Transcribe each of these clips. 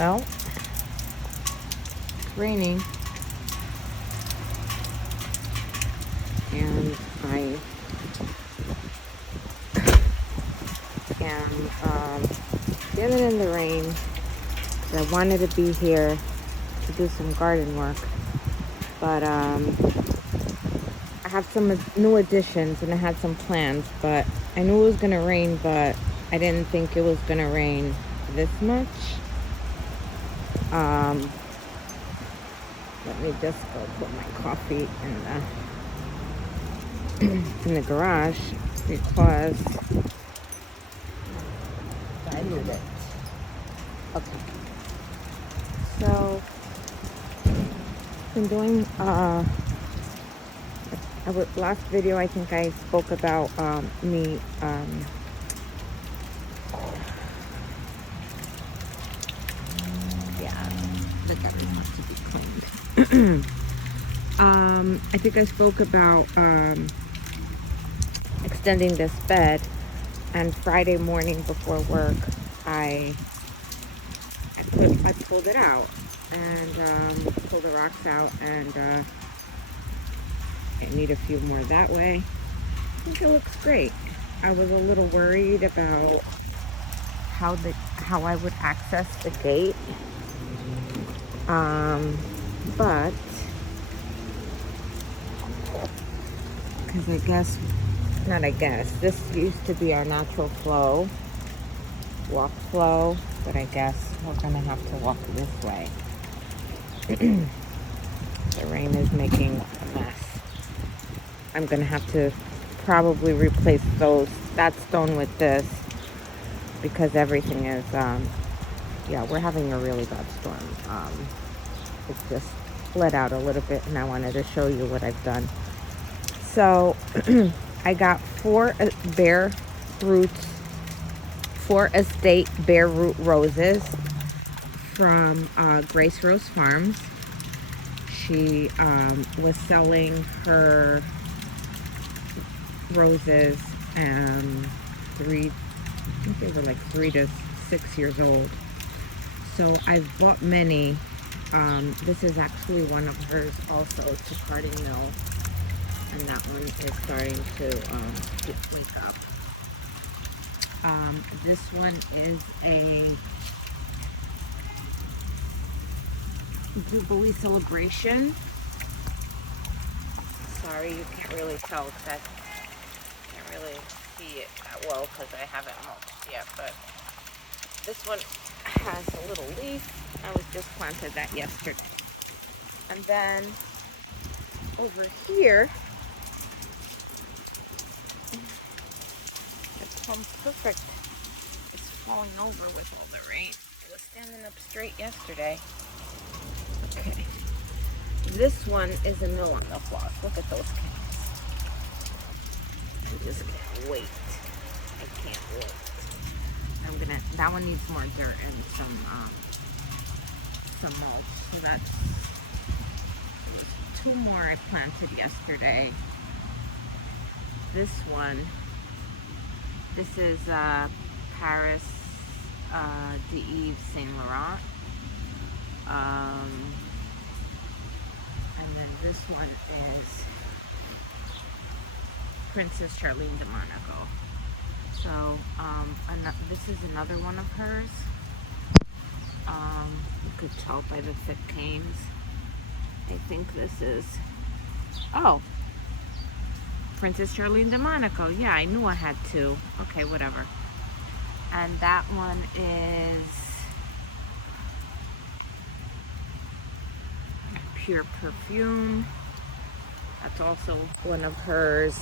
Well, it's raining. And I am standing in the rain because I wanted to be here to do some garden work. But I have some new additions and I had some plans, but I knew it was going to rain, but I didn't think it was going to rain this much. Let me just go put my coffee in the garage because I need it. Okay. So I've been doing last video I think I spoke about me the gutters have to be cleaned. I think I spoke about extending this bed, and Friday morning before work I pulled it out and pulled the rocks out, and I need a few more that way. I think it looks great. I was a little worried about how I would access the gate, but because this used to be our natural walk flow, but I guess we're gonna have to walk this way. The rain is making a mess. I'm gonna have to probably replace that stone with this, because everything is we're having a really bad storm. It's just let out a little bit, and I wanted to show you what I've done. So I got 4 estate bare root roses from Grace Rose Farms. She was selling her roses, I think they were like 3 to 6 years old. So I've bought many. This is actually one of hers also, to Carding Mill, and that one is starting to wake up. This one is a Jubilee celebration. Sorry, you can't really tell because I can't really see it that well because I haven't mulched yet, but this one has a little leaf. I was just planted that yesterday. And then over here, it's Plum Perfect. It's falling over with all the rain. It was standing up straight yesterday. Okay. This one is a mill on the floss. Look at those canes. I just can't wait. I can't wait. That one needs more dirt and some mulch. So that's 2 more I planted yesterday. This one, this is Paris d'Yves Saint Laurent. And then this one is Princess Charlene de Monaco. So this is another one of hers. You could tell by the thick canes. I think this is, Princess Charlene de Monaco. Yeah, I knew I had 2. Okay, whatever. And that one is Pure Perfume. That's also one of hers.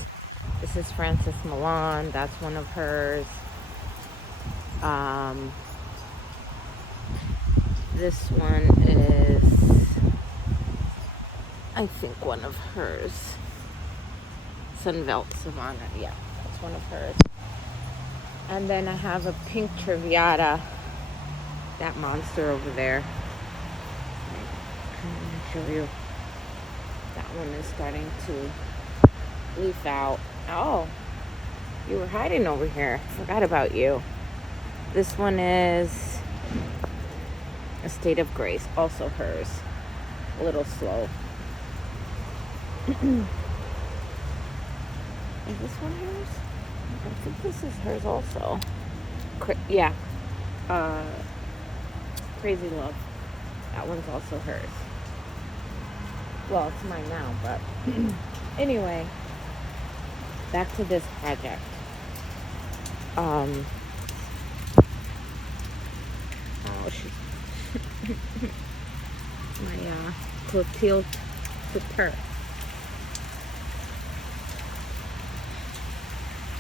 This is Frances Meilland. That's one of hers. This one is, I think, one of hers. Sunbelt Savannah. Yeah, that's one of hers. And then I have a pink Traviata. That monster over there. I'm going to show you. That one is starting to leaf out. Oh, you were hiding over here. Forgot about you. This one is A State of Grace, also hers. A little slow. Is this one hers? I think this is hers also. Yeah. Crazy Love. That one's also hers. Well, it's mine now, but anyway, back to this project. Oh, she's my Clotilde Super.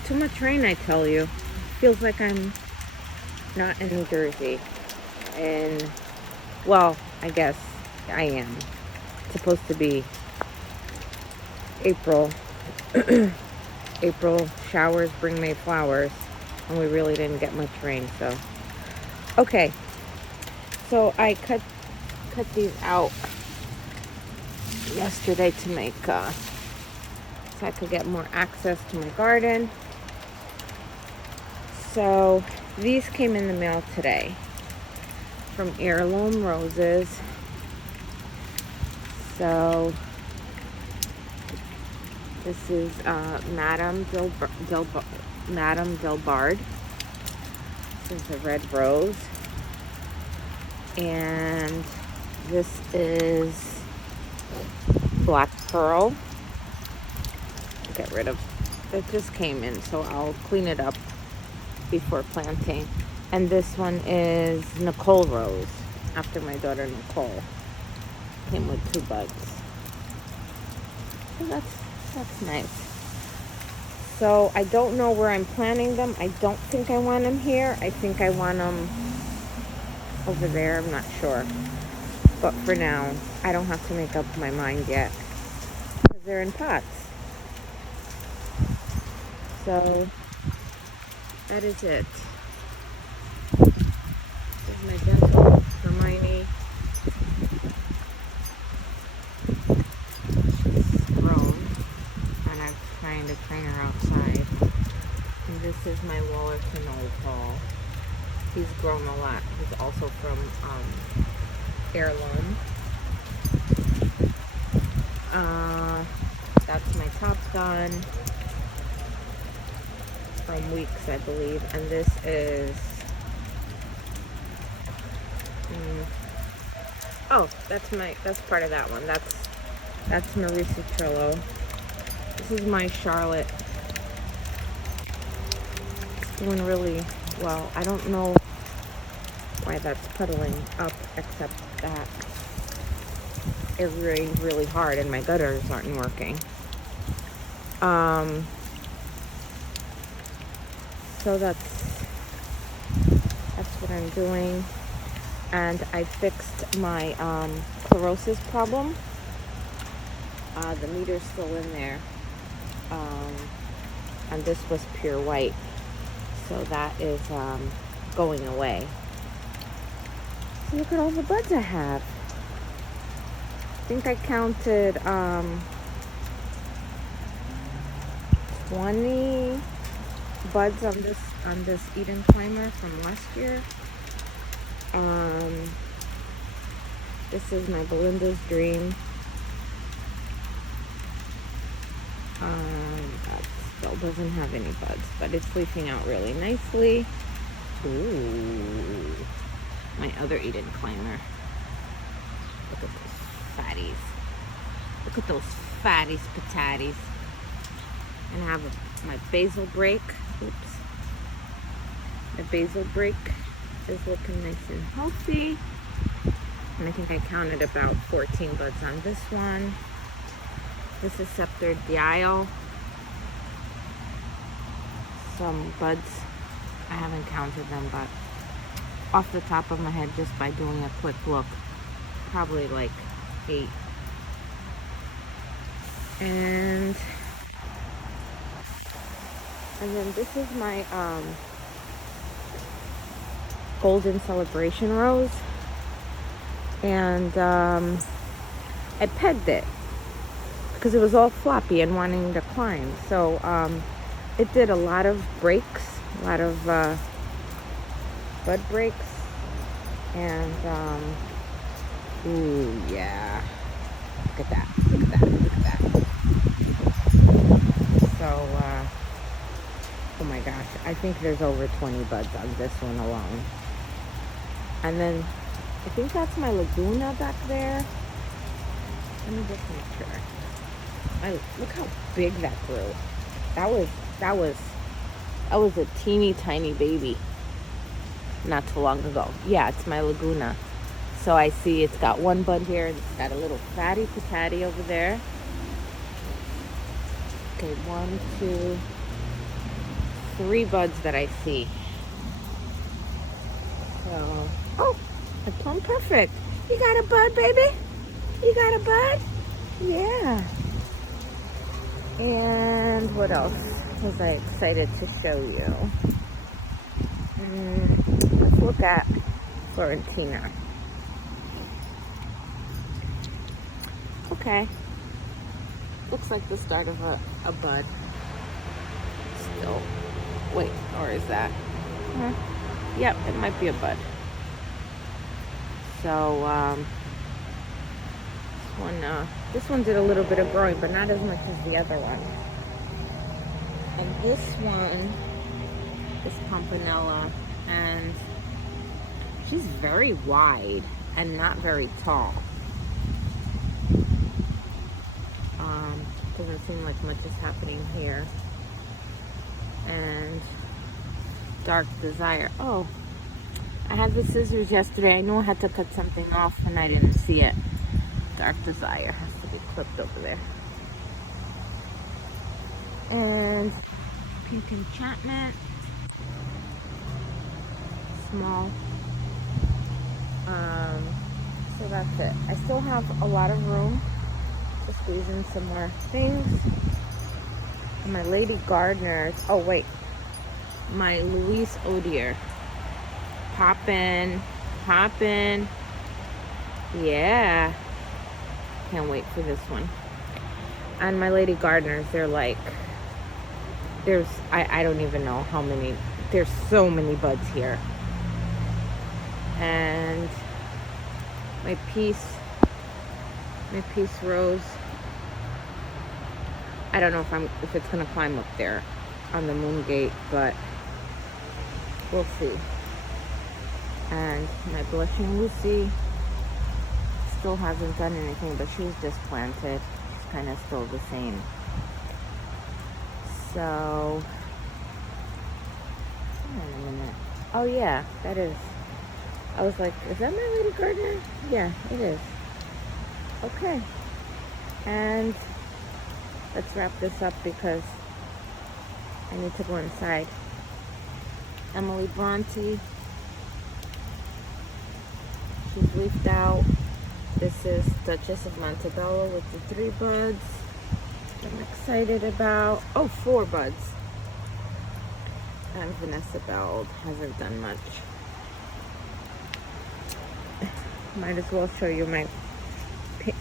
Too much rain, I tell you. Feels like I'm not in New Jersey. And, well, I guess I am. It's supposed to be April. April showers bring May flowers. And we really didn't get much rain, so. Okay. So I cut these out yesterday to make, so I could get more access to my garden. So these came in the mail today from Heirloom Roses. So this is Madame Delbard. This is a red rose. And this is Black Pearl. Get rid of it, just came in, so I'll clean it up before planting. And this one is Nicole Rose, after my daughter Nicole. Came with 2 buds. So that's nice. So I don't know where I'm planting them. I don't think I want them here. I think I want them over there. I'm not sure. But for now, I don't have to make up my mind yet, because they're in pots. So that is it. This is my gentle Hermione. She's grown, and I'm trying to train her outside. And this is my Waller Cannoli Paul. He's grown a lot. He's also from Heirloom. That's my Top Gun from Weeks, I believe. And this is that's part of that one. That's Marisa Trillo. This is my Charlotte. It's doing really well. I don't know why that's puddling up, except that it rained really hard and my gutters aren't working. So that's what I'm doing. And I fixed my chlorosis problem. The meter's still in there. And this was pure white. So that is going away. So look at all the buds I have. I think I counted 20 buds on this Eden climber from last year. This is my Belinda's Dream. That still doesn't have any buds, but it's leafing out really nicely. Ooh, my other Eden climber. Look at those fatties. Look at those fatties pataties. And I have my basil break. Oops. My basil break is looking nice and healthy. And I think I counted about 14 buds on this one. This is Scepter Dial. Some buds, I haven't counted them, but off the top of my head, just by doing a quick look, probably like 8. And then this is my Golden Celebration Rose. And I pegged it because it was all floppy and wanting to climb. So it did a lot of breaks, a lot of bud breaks. And, ooh, yeah. Look at that. Look at that. Look at that. So, oh my gosh. I think there's over 20 buds on this one alone. And then, I think that's my Laguna back there. Let me just make sure. Look how big that grew. That was a teeny tiny baby not too long ago. Yeah, it's my Laguna. So I see it's got one bud here. It's got a little fatty patati over there. Okay, 1, 2, 3 buds that I see. So, oh, a plum perfect. You got a bud, baby? You got a bud? Yeah. And what else was I excited to show you? Let's look at Florentina. Okay. Looks like the start of a bud. Still. Wait, or is that? Yep, it might be a bud. So, this one did a little bit of growing, but not as much as the other one. And this one is Pompanella, and she's very wide and not very tall. Doesn't seem like much is happening here. And Dark Desire. Oh, I had the scissors yesterday. I knew I had to cut something off and I didn't see it. Dark Desire has to be clipped over there. And Pink Enchantment. Small. So that's it. I still have a lot of room to squeeze in some more things. And my Lady Gardeners. Oh wait, my Louise Odier. Poppin'. Yeah. Can't wait for this one. And my Lady Gardeners, they're like, I don't even know how many. There's so many buds here. And my Peace Rose. I don't know if it's gonna climb up there on the moon gate, but we'll see. And my Blushing Lucy still hasn't done anything, but she's just planted. It's kind of still the same. So, hang on a minute. Oh yeah, that is. I was like, is that my Lady Gardener? Yeah, it is. Okay. And let's wrap this up because I need to go inside. Emily Bronte. She's leafed out. This is Duchess of Montebello with the 3 buds. I'm excited about. Oh, 4 buds. And Vanessa Bell hasn't done much. Might as well show you my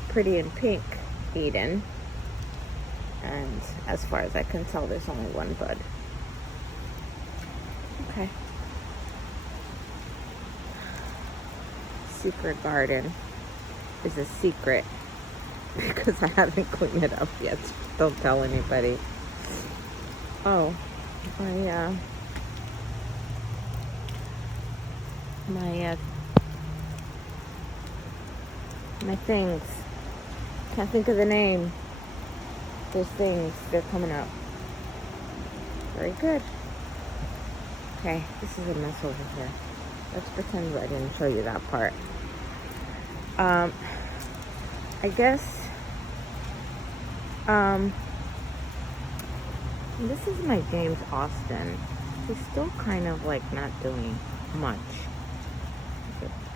Pretty in Pink Eden. And as far as I can tell, there's only 1 bud. Okay. Secret Garden is a secret because I haven't cleaned it up yet. Don't tell anybody. Oh, my things. Can't think of the name. Those things, they're coming up. Very good. Okay, this is a mess over here. Let's pretend I didn't show you that part. I guess, this is my James Austen. He's still kind of like not doing much.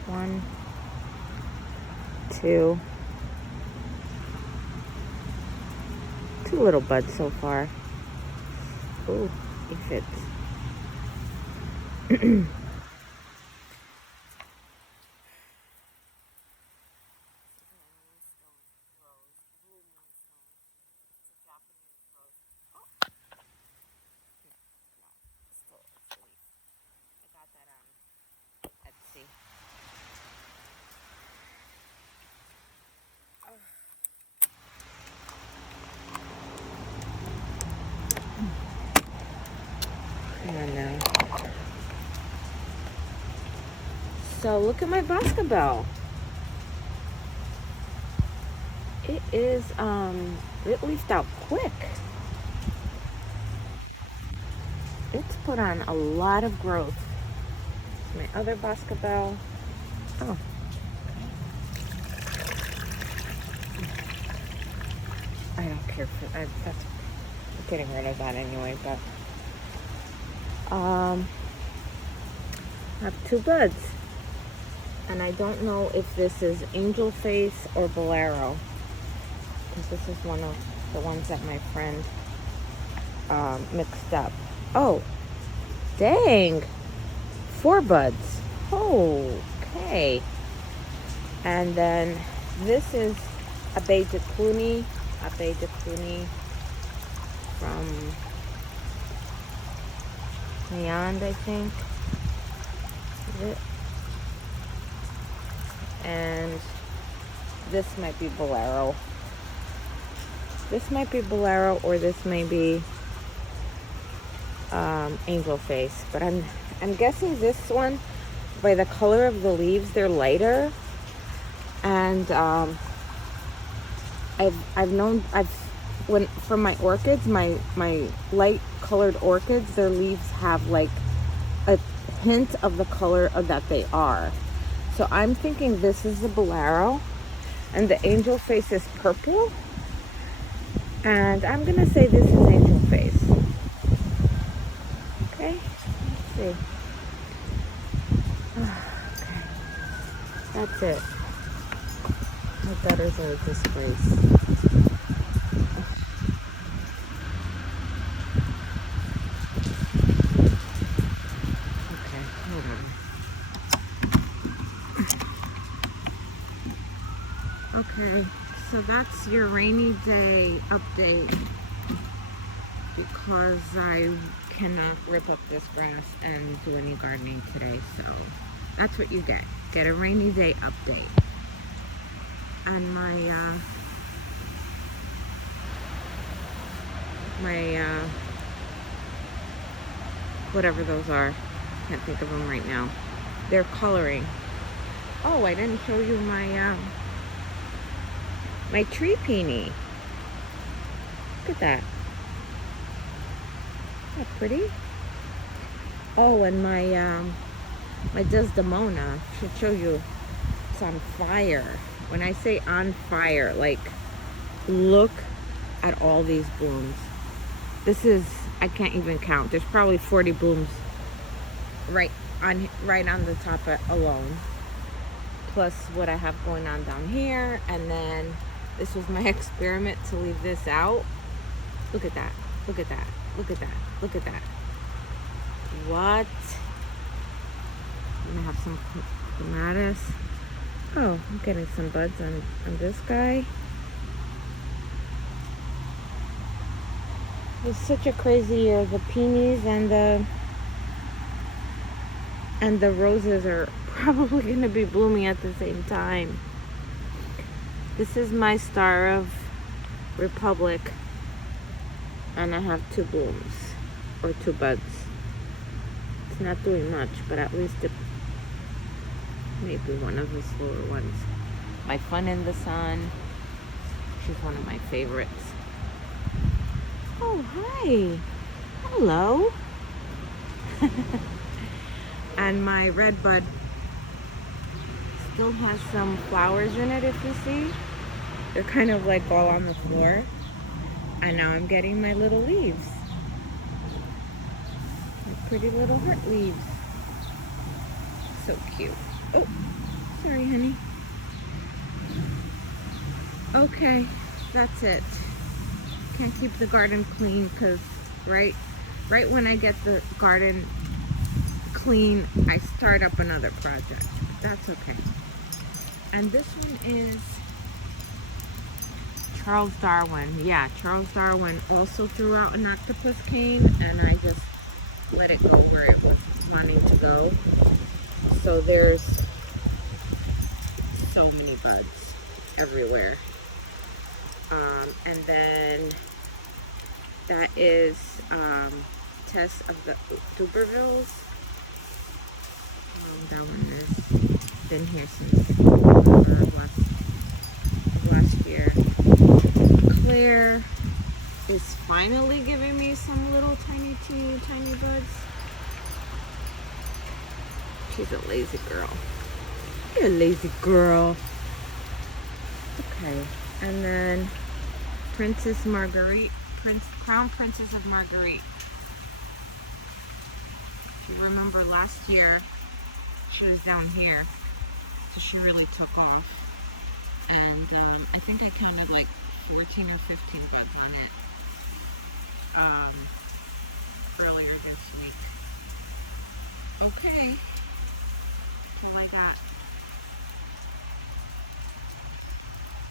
1, 2 little buds so far. Ooh, he fits. So look at my basketball. It is it leafed out quick. It's put on a lot of growth. My other basketball. Oh. I don't care for that. I'm getting rid of that anyway, but I have 2 buds. And I don't know if this is angel face or bolero, because this is one of the ones that my friend mixed up. Oh, dang, 4 buds. Okay. And then this is Abbé de Cluny from Meilland, I think. Is it? And this might be bolero. This might be bolero, or this may be angel face. But I'm guessing this one, by the color of the leaves, they're lighter. And from my orchids, my light colored orchids, their leaves have like a hint of the color that they are. So I'm thinking this is the bolero, and the angel face is purple. And I'm gonna say this is angel face. Okay, let's see. Okay, that's it. My gutters are a disgrace. Okay, hold on. Okay, so that's your rainy day update, because I cannot rip up this grass and do any gardening today. So that's what you get. Get a rainy day update. And my whatever those are, can't think of them right now. They're coloring. Oh, I didn't show you my my tree peony. Look at that. Isn't that pretty? Oh, and my my Desdemona, should show you. It's on fire. When I say on fire, like, look at all these blooms. This is, I can't even count. There's probably 40 blooms right on the top alone. Plus what I have going on down here. And then this was my experiment to leave this out. Look at that. Look at that. Look at that. Look at that. What? I'm gonna have some clematis. Oh, I'm getting some buds on this guy. It was such a crazy year. The peonies and the roses are probably going to be blooming at the same time. This is my Star of Republic, and I have 2 blooms, or 2 buds. It's not doing much, but at least it maybe one of the slower ones. My Fun in the Sun. She's one of my favorites. Oh, hi. Hello. And my red bud still has some flowers in it, if you see. They're kind of like all on the floor. And now I'm getting my little leaves. My pretty little heart leaves. So cute. Oh, sorry, honey. Okay, that's it. Can't keep the garden clean because right when I get the garden clean, I start up another project. But that's okay. And this one is Charles Darwin. Yeah, Charles Darwin also threw out an octopus cane, and I just let it go where it was wanting to go. So there's so many buds everywhere. And then that is Tess of the Tubervilles. That one is been here since November of last year. Claire is finally giving me some little tiny buds. She's a lazy girl. You're a lazy girl. Okay, and then Princess Marguerite, Crown Princess of Marguerite. If you remember last year, she was down here, so she really took off. And I think I counted like 14 or 15 buds on it earlier this week. Okay, that's all I got.